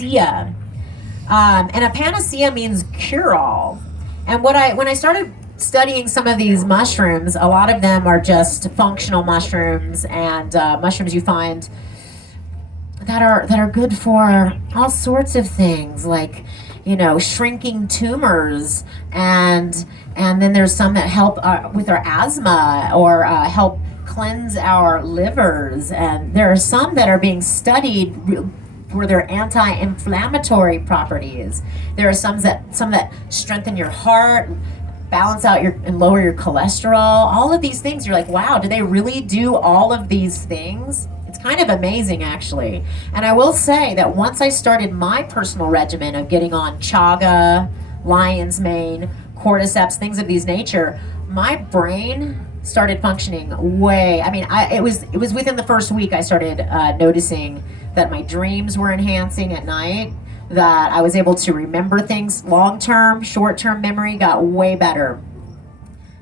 panacea. And a panacea means cure-all. And when I started studying some of these mushrooms, a lot of them are just functional mushrooms and mushrooms you find that are good for all sorts of things, like shrinking tumors, and then there's some that help with our asthma or help cleanse our livers, and there are some that are being studied for their anti-inflammatory properties. There are some that strengthen your heart, balance out and lower your cholesterol. All of these things, you're like, wow, do they really do all of these things? It's kind of amazing, actually. And I will say that once I started my personal regimen of getting on chaga, lion's mane, cordyceps, things of these nature, my brain started functioning it was within the first week I started noticing that my dreams were enhancing at night, that I was able to remember things long-term, short-term memory got way better.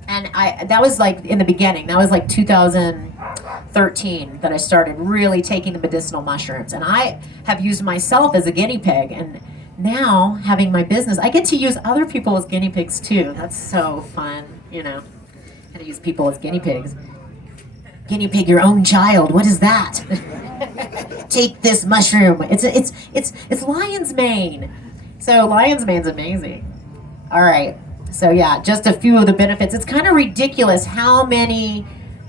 And that was like in the beginning, that was like 2013 that I started really taking the medicinal mushrooms. And I have used myself as a guinea pig, and now having my business, I get to use other people as guinea pigs too. That's so fun, And I use people as guinea pigs. Guinea pig your own child, what is that? Take this mushroom. It's lion's mane. So lion's mane's amazing. All right. So yeah, just a few of the benefits. It's kind of ridiculous how many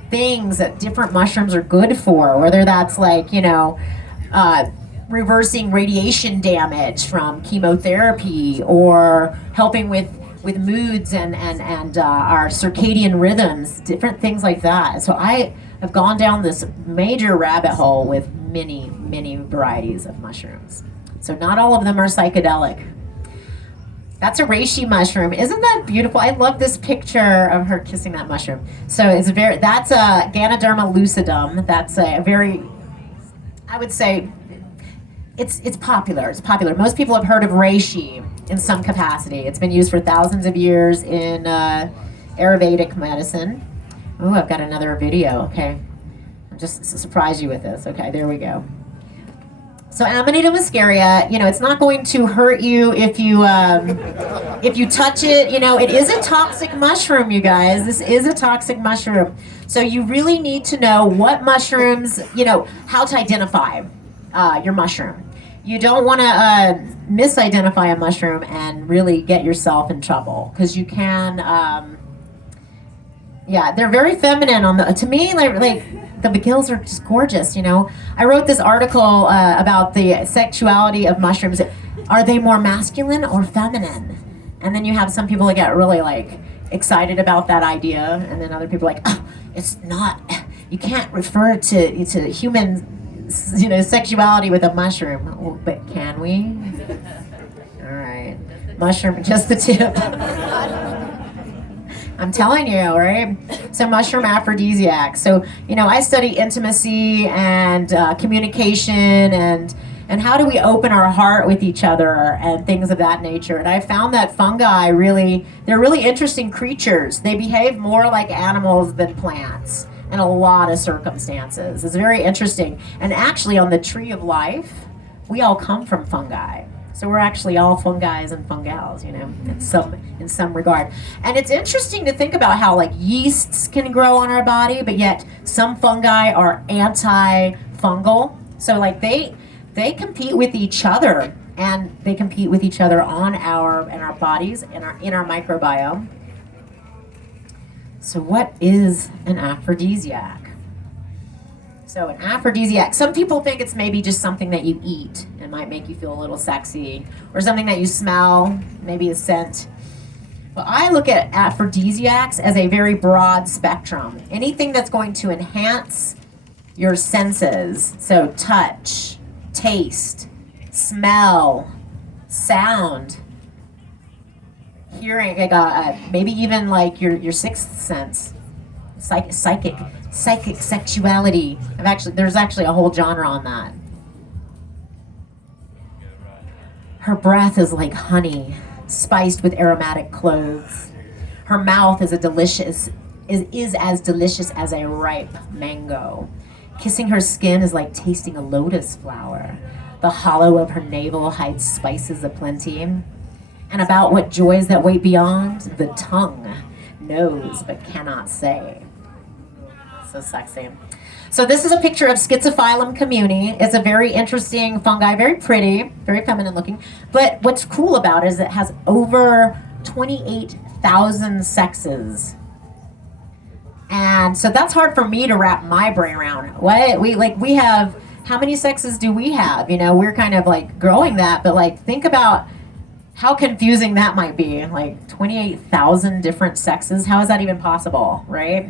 things that different mushrooms are good for, whether that's like, reversing radiation damage from chemotherapy, or helping with moods and our circadian rhythms, different things like that. So I have gone down this major rabbit hole with many, many varieties of mushrooms. So not all of them are psychedelic. That's a reishi mushroom. Isn't that beautiful? I love this picture of her kissing that mushroom. So that's a Ganoderma lucidum. That's a very, I would say, it's popular. It's popular. Most people have heard of reishi in some capacity. It's been used for thousands of years in Ayurvedic medicine. Oh, I've got another video. Okay, I'll just surprise you with this. Okay, there we go. So Amanita muscaria, it's not going to hurt you if you touch it. It is a toxic mushroom, you guys. This is a toxic mushroom. So you really need to know what mushrooms, how to identify your mushroom. You don't want to misidentify a mushroom and really get yourself in trouble, because you can. They're very feminine to me, like the gills are just gorgeous, I wrote this article about the sexuality of mushrooms. Are they more masculine or feminine? And then you have some people that get really excited about that idea, and then other people are like, oh, it's not. You can't refer to human, sexuality with a mushroom. Well, but can we? All right, mushroom, just the tip. I'm telling you, right? So mushroom aphrodisiac. So, I study intimacy and communication and how do we open our heart with each other and things of that nature. And I found that fungi they're really interesting creatures. They behave more like animals than plants in a lot of circumstances. It's very interesting. And actually on the tree of life, we all come from fungi. So we're actually all fungis and fungals, in some regard. And it's interesting to think about how yeasts can grow on our body, but yet some fungi are anti-fungal. So they compete with each other, and they compete with each other in our bodies, in our microbiome. So what is an aphrodisiac? So an aphrodisiac, some people think it's maybe just something that you eat and might make you feel a little sexy, or something that you smell, maybe a scent. Well, I look at aphrodisiacs as a very broad spectrum. Anything that's going to enhance your senses, so touch, taste, smell, sound, hearing, maybe even your sixth sense, psychic sexuality. There's actually a whole genre on that. Her breath is like honey, spiced with aromatic cloves. Her mouth is as delicious as a ripe mango. Kissing her skin is like tasting a lotus flower. The hollow of her navel hides spices aplenty. And about what joys that wait beyond, the tongue knows but cannot say. So sexy. So this is a picture of Schizophyllum communi. It's a very interesting fungi, very pretty, very feminine looking. But what's cool about it is it has over 28,000 sexes. And so that's hard for me to wrap my brain around. What we have, how many sexes do we have? You know, we're kind of like growing that, but like think about how confusing that might be. Like 28,000 different sexes. How is that even possible, right?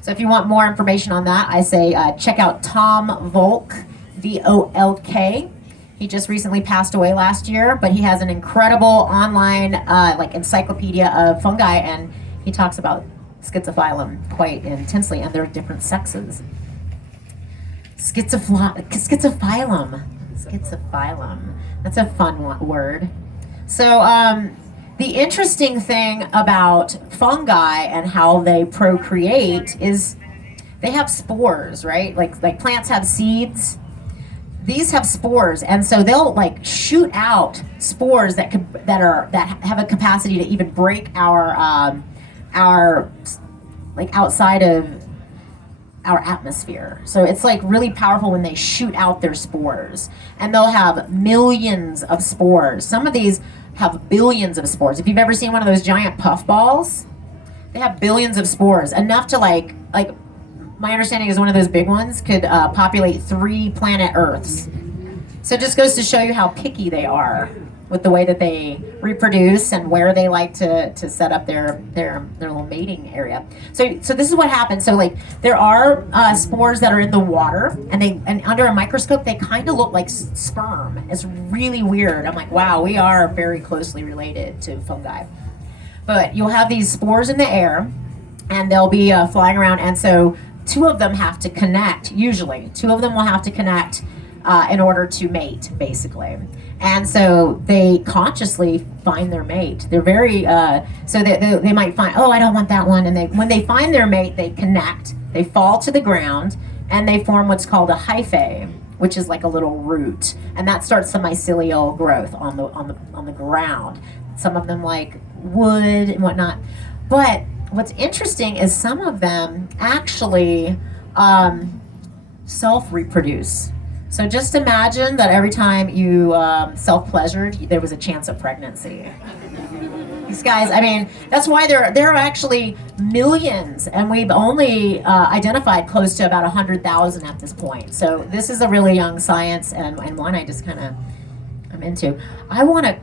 So if you want more information on that, I say check out Tom Volk, V-O-L-K. He just recently passed away last year, but he has an incredible online like encyclopedia of fungi, and he talks about Schizophyllum quite intensely, and there are different sexes. Schizophyllum. That's a fun word. So the interesting thing about fungi and how they procreate is they have spores, right? Like plants have seeds. These have spores, and so they'll like shoot out spores that have a capacity to even break our like outside of our atmosphere. So it's like really powerful when they shoot out their spores, and they'll have millions of spores. Some of these have billions of spores. If you've ever seen one of those giant puffballs, they have billions of spores, enough to like my understanding is one of those big ones could populate 3 planet Earths. So it just goes to show you how picky they are with the way that they reproduce and where they like to set up their little mating area. So this is what happens. So like there are spores that are in the water, and under a microscope they kind of look like sperm. It's really weird. I'm like, wow, we are very closely related to fungi. But you'll have these spores in the air, and they'll be flying around, and so 2 of them have to connect. Usually 2 of them will have to connect in order to mate, basically. And so they consciously find their mate. They're very, so they might find, oh, I don't want that one. And when they find their mate, they connect, they fall to the ground, and they form what's called a hyphae, which is like a little root. And that starts the mycelial growth on the ground. Some of them like wood and whatnot. But what's interesting is some of them actually self-reproduce. So just imagine that every time you self-pleasured, there was a chance of pregnancy. These guys, I mean, that's why there are actually millions, and we've only identified close to about 100,000 at this point. So this is a really young science, and one I just kind of, I'm into. I want to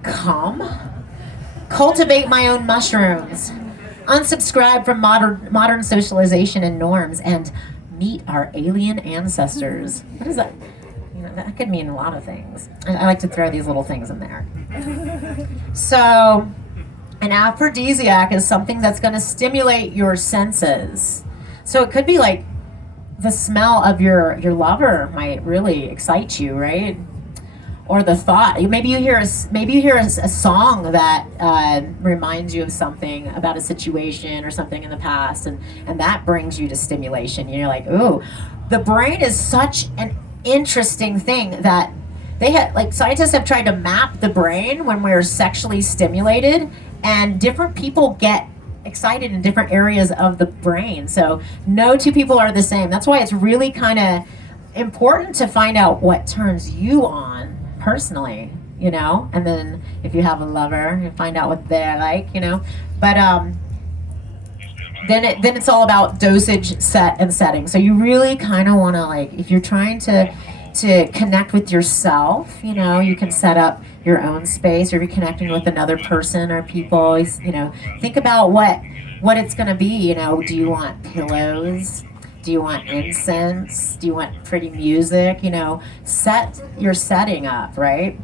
cultivate my own mushrooms, unsubscribe from modern socialization and norms, and meet our alien ancestors. What is that? That could mean a lot of things. I like to throw these little things in there. So, an aphrodisiac is something that's going to stimulate your senses. So it could be like the smell of your lover might really excite you, right? Or the thought. Maybe you hear a song that reminds you of something about a situation or something in the past, and that brings you to stimulation. You're like, ooh, the brain is such an interesting thing that scientists have tried to map the brain when we're sexually stimulated, and different people get excited in different areas of the brain. So no 2 people are the same. That's why it's really kind of important to find out what turns you on personally, you know, and then if you have a lover, you find out what they're like, you know. But then it's all about dosage, set, and setting. So you really kind of want to, like, if you're trying to connect with yourself, you know, you can set up your own space, or if you're connecting with another person or people, you know, think about what it's going to be, you know. Do you want pillows? Do you want incense? Do you want pretty music? You know, set your setting up, right?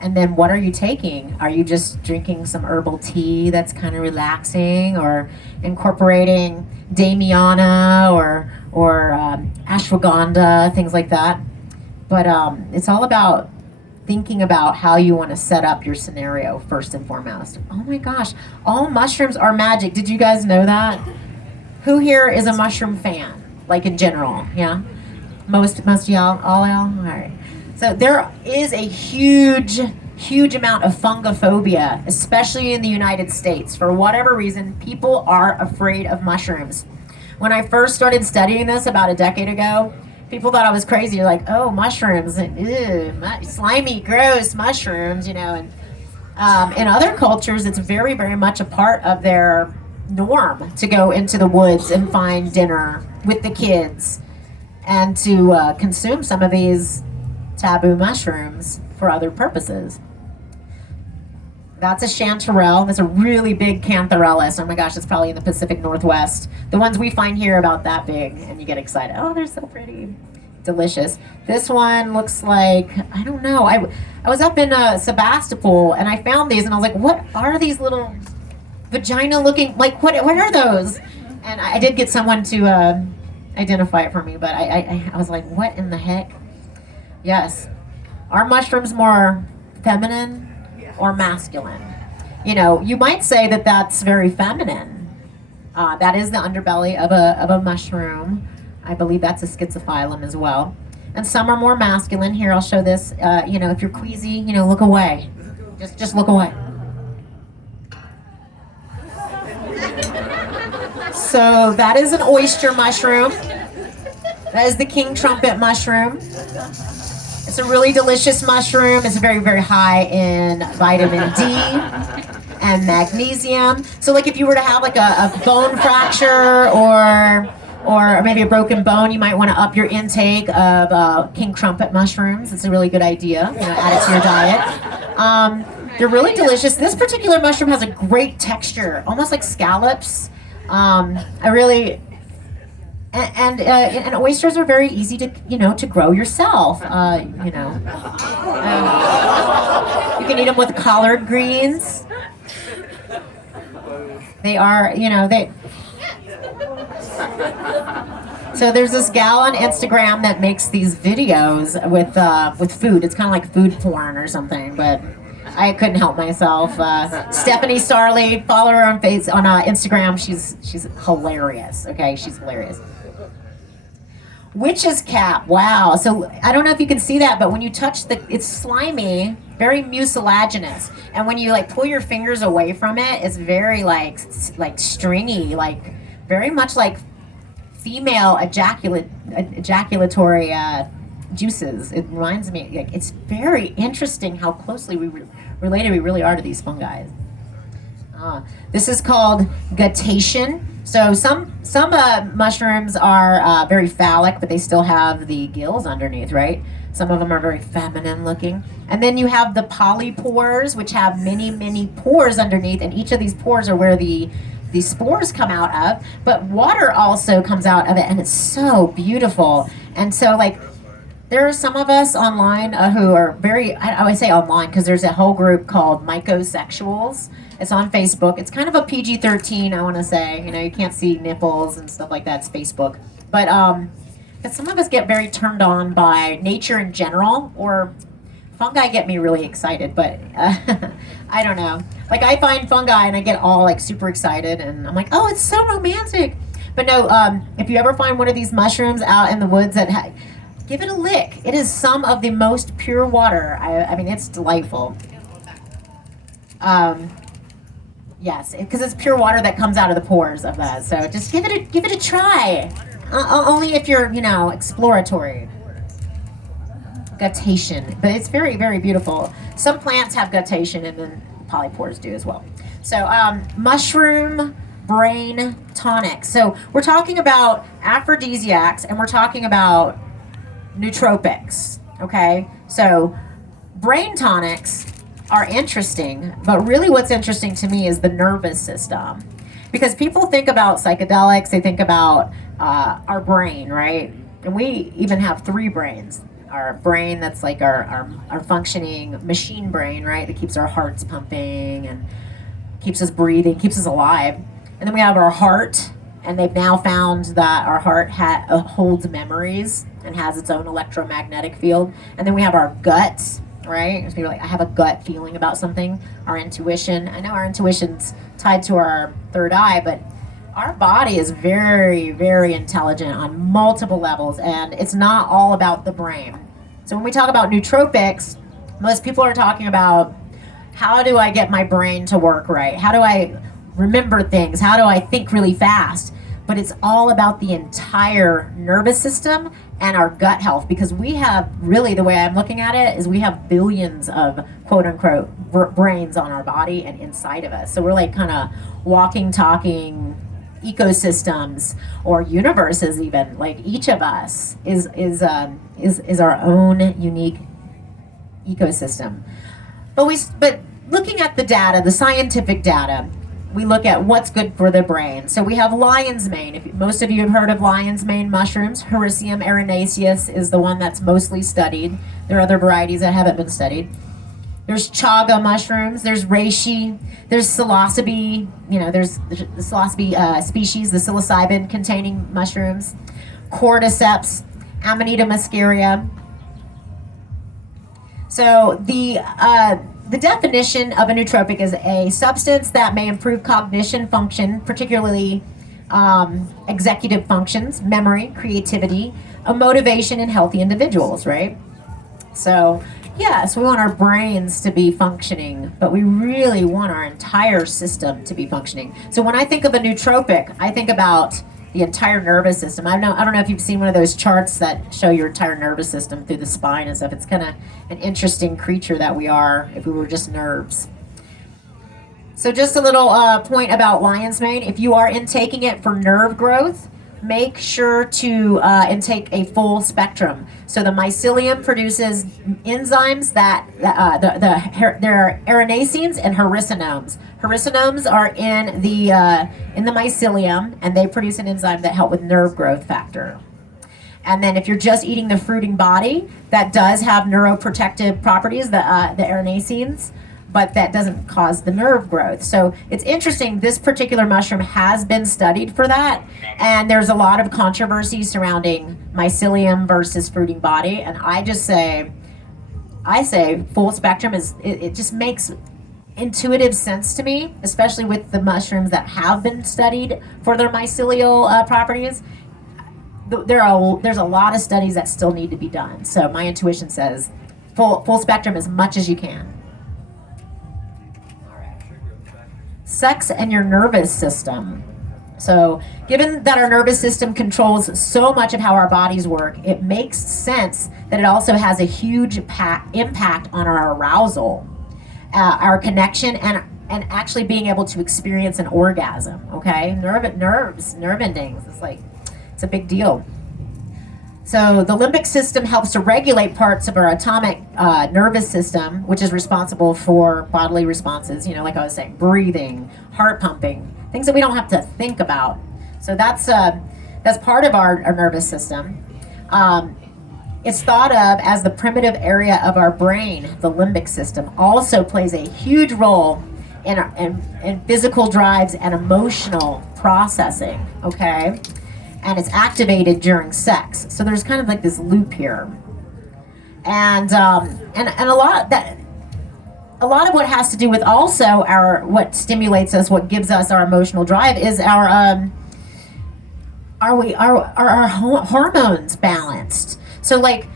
And then what are you taking? Are you just drinking some herbal tea that's kind of relaxing, or incorporating Damiana or ashwagandha, things like that? But it's all about thinking about how you want to set up your scenario first and foremost. Oh my gosh, all mushrooms are magic. Did you guys know that? Who here is a mushroom fan? Like in general, yeah? Most of y'all, all y'all? All right. So there is a huge amount of fungophobia, especially in the United States. For whatever reason, people are afraid of mushrooms. When I first started studying this about a decade ago, people thought I was crazy. You're like, oh, mushrooms, ew, slimy, gross mushrooms, you know. And in other cultures, it's very much a part of their norm to go into the woods and find dinner with the kids and to consume some of these taboo mushrooms for other purposes. That's a chanterelle. That's a really big cantharellus. Oh my gosh, it's probably in the Pacific Northwest. The ones we find here about that big, and you get excited. Oh, they're so pretty. Delicious. This one looks like, I don't know. I was up in Sebastopol, and I found these, and I was like, what are these little vagina-looking, like, what are those? And I did get someone to identify it for me, but I was like, what in the heck? Yes. Are mushrooms more feminine or masculine? You know, you might say that that's very feminine. That is the underbelly of a mushroom. I believe that's a schizophylum as well. And some are more masculine. Here, I'll show this. You know, if you're queasy, you know, look away. Just look away. So that is an oyster mushroom. That is the king trumpet mushroom. It's a really delicious mushroom. It's very high in vitamin D and magnesium. So like if you were to have like a bone fracture or maybe a broken bone, you might want to up your intake of king trumpet mushrooms. It's a really good idea. You know, add it to your diet. They're really delicious. This particular mushroom has a great texture, almost like scallops. And oysters are very easy to grow yourself. You can eat them with collard greens. They are, So there's this gal on Instagram that makes these videos with food. It's kind of like food porn or something, but I couldn't help myself. Stephanie Starley, follow her on Instagram. She's hilarious. Okay, she's hilarious. Witch's cap. Wow. So I don't know if you can see that, but when you touch it's slimy, very mucilaginous, and when you like pull your fingers away from it, it's very like stringy, like very much like female ejaculatory juices. It reminds me, like, it's very interesting how closely related we really are to these fungi. This is called guttation. So some mushrooms are very phallic, but they still have the gills underneath, right? Some of them are very feminine looking. And then you have the polypores, which have many pores underneath, and each of these pores are where the spores come out of, but water also comes out of it, and it's so beautiful. And so, like, there are some of us online who are very, I always say online because there's a whole group called Mycosexuals. It's on Facebook. It's kind of a PG-13, I want to say. You know, you can't see nipples and stuff like that. It's Facebook. But some of us get very turned on by nature in general, or fungi get me really excited, but I don't know. Like, I find fungi and I get all like super excited, and I'm like, oh, it's so romantic. But no, if you ever find one of these mushrooms out in the woods give it a lick. It is some of the most pure water. I mean, it's delightful. Yes, because it's pure water that comes out of the pores of that. So just give it a try. Only if you're, exploratory. Guttation, but it's very beautiful. Some plants have guttation, and then polypores do as well. So mushroom brain tonics. So we're talking about aphrodisiacs, and we're talking about nootropics. Okay, so brain tonics are interesting, but really what's interesting to me is the nervous system, because people think about psychedelics, they think about our brain, right? And we even have 3 brains. Our brain that's like our functioning machine brain, right? That keeps our hearts pumping and keeps us breathing, keeps us alive. And then we have our heart, and they've now found that our heart holds memories and has its own electromagnetic field. And then we have our gut, right? So people are like, I have a gut feeling about something. Our intuition. I know our intuition's tied to our third eye, but our body is very intelligent on multiple levels, and it's not all about the brain. So when we talk about nootropics, most people are talking about, how do I get my brain to work right? How do I remember things? How do I think really fast? But it's all about the entire nervous system and our gut health, because we have, really, the way I'm looking at it is, we have billions of quote unquote brains on our body and inside of us. So we're like kind of walking, talking ecosystems, or universes even. Like, each of us is our own unique ecosystem. But looking at the data, the scientific data, we look at what's good for the brain. So we have lion's mane. Most of you have heard of lion's mane mushrooms. Hericium erinaceus is the one that's mostly studied. There are other varieties that haven't been studied. There's chaga mushrooms. There's reishi. There's psilocybe. There's the psilocybe species, the psilocybin-containing mushrooms. Cordyceps, Amanita muscaria. So the definition of a nootropic is a substance that may improve cognition function, particularly executive functions, memory, creativity, motivation in healthy individuals, right? So, yes, we want our brains to be functioning, but we really want our entire system to be functioning. So when I think of a nootropic, I think about the entire nervous system. I don't know if you've seen one of those charts that show your entire nervous system through the spine and stuff. It's kind of an interesting creature that we are if we were just nerves. So just a little point about lion's mane. If you are intaking it for nerve growth, make sure to intake a full spectrum. So the mycelium produces enzymes that there are erinacines and hericinomes. Hericinomes are in the mycelium, and they produce an enzyme that help with nerve growth factor. And then if you're just eating the fruiting body, that does have neuroprotective properties, the erinacines, but that doesn't cause the nerve growth. So it's interesting, this particular mushroom has been studied for that, and there's a lot of controversy surrounding mycelium versus fruiting body, and I say full spectrum it just makes intuitive sense to me, especially with the mushrooms that have been studied for their mycelial properties. There's a lot of studies that still need to be done, so my intuition says full spectrum as much as you can. Sex and your nervous system. So, given that our nervous system controls so much of how our bodies work, it makes sense that it also has a huge impact on our arousal, our connection, and actually being able to experience an orgasm. Okay, nerve endings. It's a big deal. So the limbic system helps to regulate parts of our autonomic nervous system, which is responsible for bodily responses, like I was saying, breathing, heart pumping, things that we don't have to think about. So that's part of our nervous system. It's thought of as the primitive area of our brain. The limbic system also plays a huge role in physical drives and emotional processing, okay? And it's activated during sex. So there's kind of like this loop here, and a lot of what has to do with also what stimulates us, what gives us our emotional drive, is our hormones balanced. So like,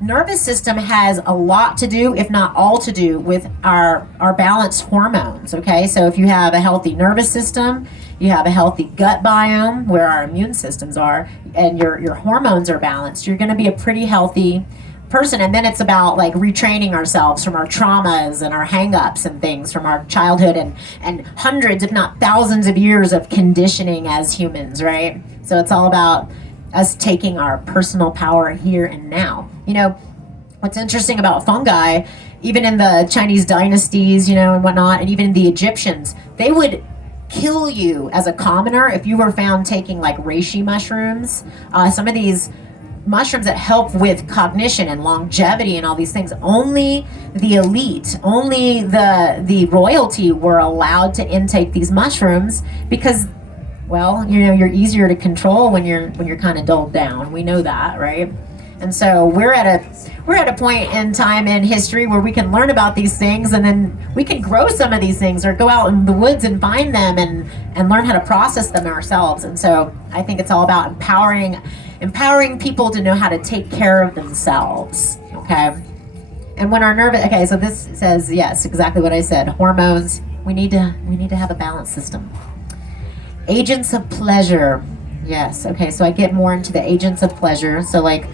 nervous system has a lot to do, if not all to do, with our balanced hormones. Okay, so if you have a healthy nervous system, you have a healthy gut biome where our immune systems are, and your hormones are balanced, you're going to be a pretty healthy person. And then it's about like retraining ourselves from our traumas and our hang-ups and things from our childhood and hundreds, if not thousands of years of conditioning as humans, right? So it's all about us taking our personal power here and now. What's interesting about fungi, even in the Chinese dynasties, and whatnot, and even the Egyptians, they would kill you as a commoner if you were found taking like reishi mushrooms, some of these mushrooms that help with cognition and longevity and all these things. Only the elite, only the royalty were allowed to intake these mushrooms because, well, you're easier to control when you're kind of dulled down. We know that, right? And so we're at a point in time in history where we can learn about these things, and then we can grow some of these things or go out in the woods and find them and learn how to process them ourselves. And so I think it's all about empowering people to know how to take care of themselves. Okay. And when our nervous, okay, so this says, yes, exactly what I said. Hormones, we need to have a balanced system. Agents of pleasure. Yes, okay, so I get more into the agents of pleasure. So like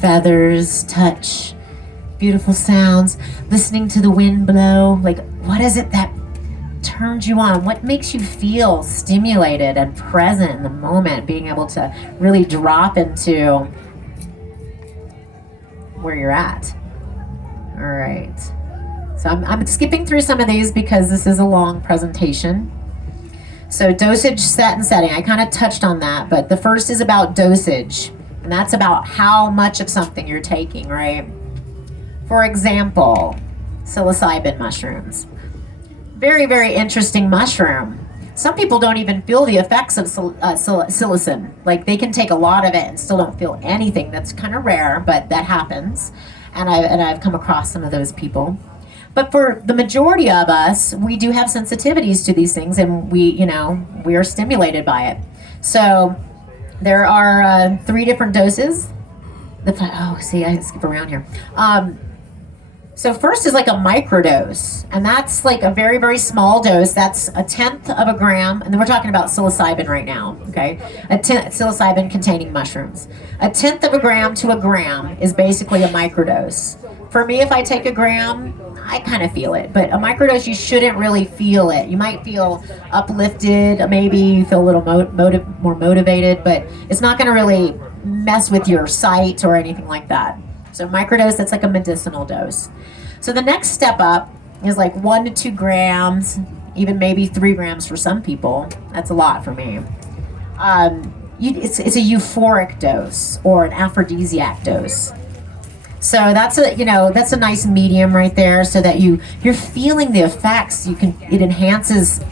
feathers, touch, beautiful sounds, listening to the wind blow. Like, what is it that turns you on? What makes you feel stimulated and present in the moment? Being able to really drop into where you're at. All right. So I'm skipping through some of these because this is a long presentation. So dosage, set, and setting. I kind of touched on that, but the first is about dosage. And that's about how much of something you're taking, right? For example, psilocybin mushrooms. Very, very interesting mushroom. Some people don't even feel the effects of psilocin. Like, they can take a lot of it and still don't feel anything. That's kind of rare, but that happens. And I've come across some of those people. But for the majority of us, we do have sensitivities to these things, and we are stimulated by it. So there are 3 different doses. I skip around here. So first is like a microdose, and that's like a very, very small dose. That's 1/10 of a gram, and then we're talking about psilocybin right now, okay? Psilocybin containing mushrooms. 1/10 of a gram to a gram is basically a microdose. For me, if I take a gram, I kind of feel it, but a microdose, you shouldn't really feel it. You might feel uplifted, maybe you feel a little more motivated, but it's not gonna really mess with your sight or anything like that. So microdose, that's like a medicinal dose. So the next step up is like 1 to 2 grams, even maybe 3 grams for some people. That's a lot for me. It's a euphoric dose or an aphrodisiac dose. So that's a nice medium right there, so that you're feeling the effects. It enhances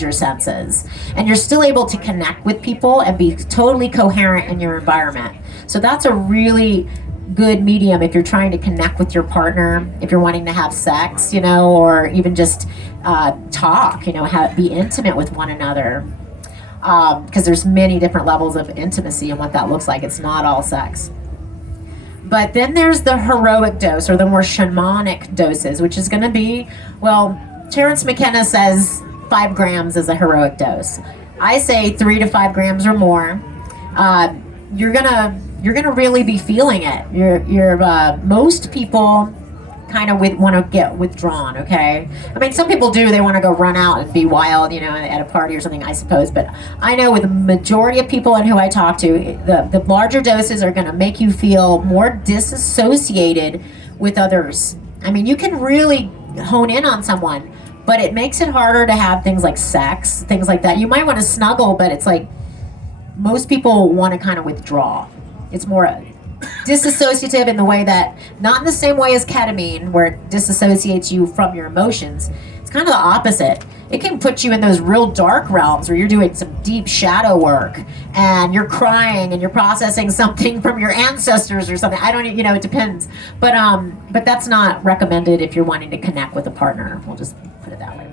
your senses, and you're still able to connect with people and be totally coherent in your environment. So that's a really good medium if you're trying to connect with your partner, if you're wanting to have sex, or even just talk, be intimate with one another. Because there's many different levels of intimacy and what that looks like. It's not all sex. But then there's the heroic dose, or the more shamanic doses, which is going to be, Terence McKenna says 5 grams is a heroic dose. I say 3 to 5 grams or more. You're gonna really be feeling it. Most people kind of want to get withdrawn, okay? I mean, some people do. They want to go run out and be wild, at a party or something, I suppose. But I know with the majority of people and who I talk to, the larger doses are going to make you feel more disassociated with others. I mean, you can really hone in on someone, but it makes it harder to have things like sex, things like that. You might want to snuggle, but it's like most people want to kind of withdraw. It's more disassociative in the way that, not in the same way as ketamine, where it disassociates you from your emotions. It's kind of the opposite. It can put you in those real dark realms where you're doing some deep shadow work and you're crying and you're processing something from your ancestors or something. I don't, it depends. But that's not recommended if you're wanting to connect with a partner. We'll just put it that way.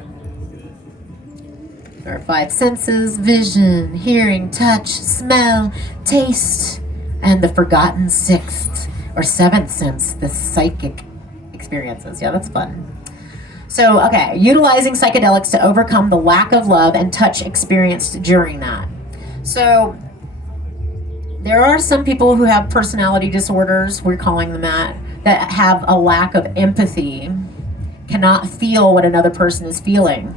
Our 5 senses: vision, hearing, touch, smell, taste, and the forgotten 6th or 7th sense, the psychic experiences. Yeah, that's fun. So, okay, utilizing psychedelics to overcome the lack of love and touch experienced during that. So, there are some people who have personality disorders, we're calling them that have a lack of empathy, cannot feel what another person is feeling.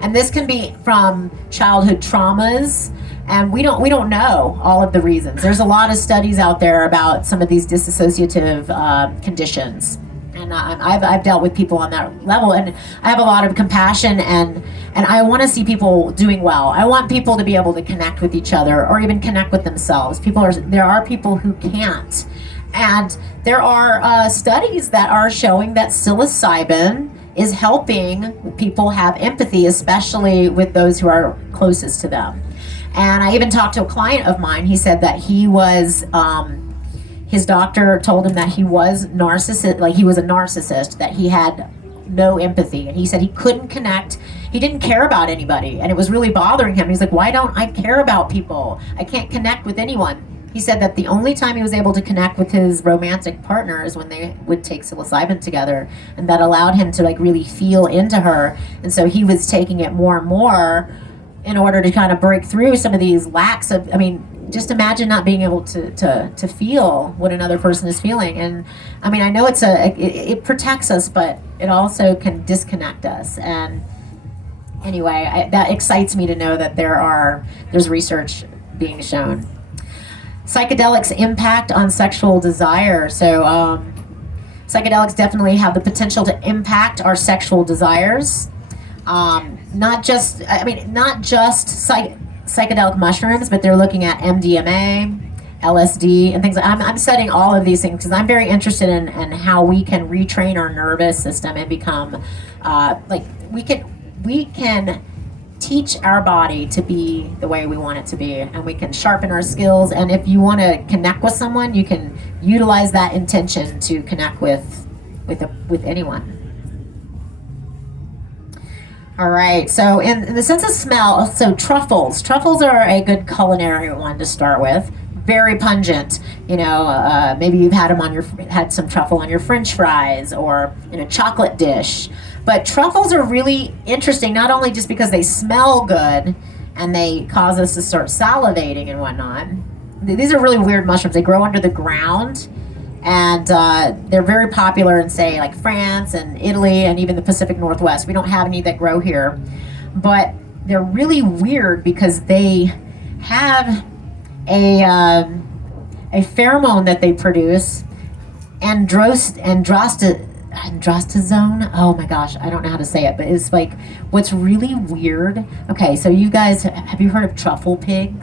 And this can be from childhood traumas, and we don't know all of the reasons. There's a lot of studies out there about some of these dissociative conditions, and I've dealt with people on that level, and I have a lot of compassion, and I want to see people doing well. I want people to be able to connect with each other, or even connect with themselves. There are people who can't, and there are studies that are showing that psilocybin is helping people have empathy, especially with those who are closest to them. And I even talked to a client of mine. He said that he was his doctor told him that he was narcissist, like he was a narcissist, that he had no empathy, and he said he couldn't connect. He didn't care about anybody, and it was really bothering him. He's like, why don't I care about people? I can't connect with anyone. He said that the only time he was able to connect with his romantic partner is when they would take psilocybin together, and that allowed him to like really feel into her. And so he was taking it more and more in order to kind of break through some of these lacks of, I mean, just imagine not being able to feel what another person is feeling. And I mean, I know it protects us, but it also can disconnect us. And anyway, that excites me to know that there's research being shown. Psychedelics impact on sexual desire. So psychedelics definitely have the potential to impact our sexual desires. Not just psychedelic mushrooms, but they're looking at MDMA, LSD, and things. I'm studying all of these things because I'm very interested in how we can retrain our nervous system and become we can teach our body to be the way we want it to be, and we can sharpen our skills. And if you want to connect with someone, you can utilize that intention to connect with anyone. All right, so in the sense of smell, so truffles are a good culinary one to start with. Very pungent. Maybe you've had some truffle on your French fries or in a chocolate dish. But truffles are really interesting, not only just because they smell good and they cause us to start salivating and whatnot. These are really weird mushrooms. They grow under the ground, and they're very popular in, say, like France and Italy and even the Pacific Northwest. We don't have any that grow here, but they're really weird because they have a pheromone that they produce, androstazone. Oh my gosh, I don't know how to say it, but it's like what's really weird. Okay, so you guys, have you heard of truffle pigs?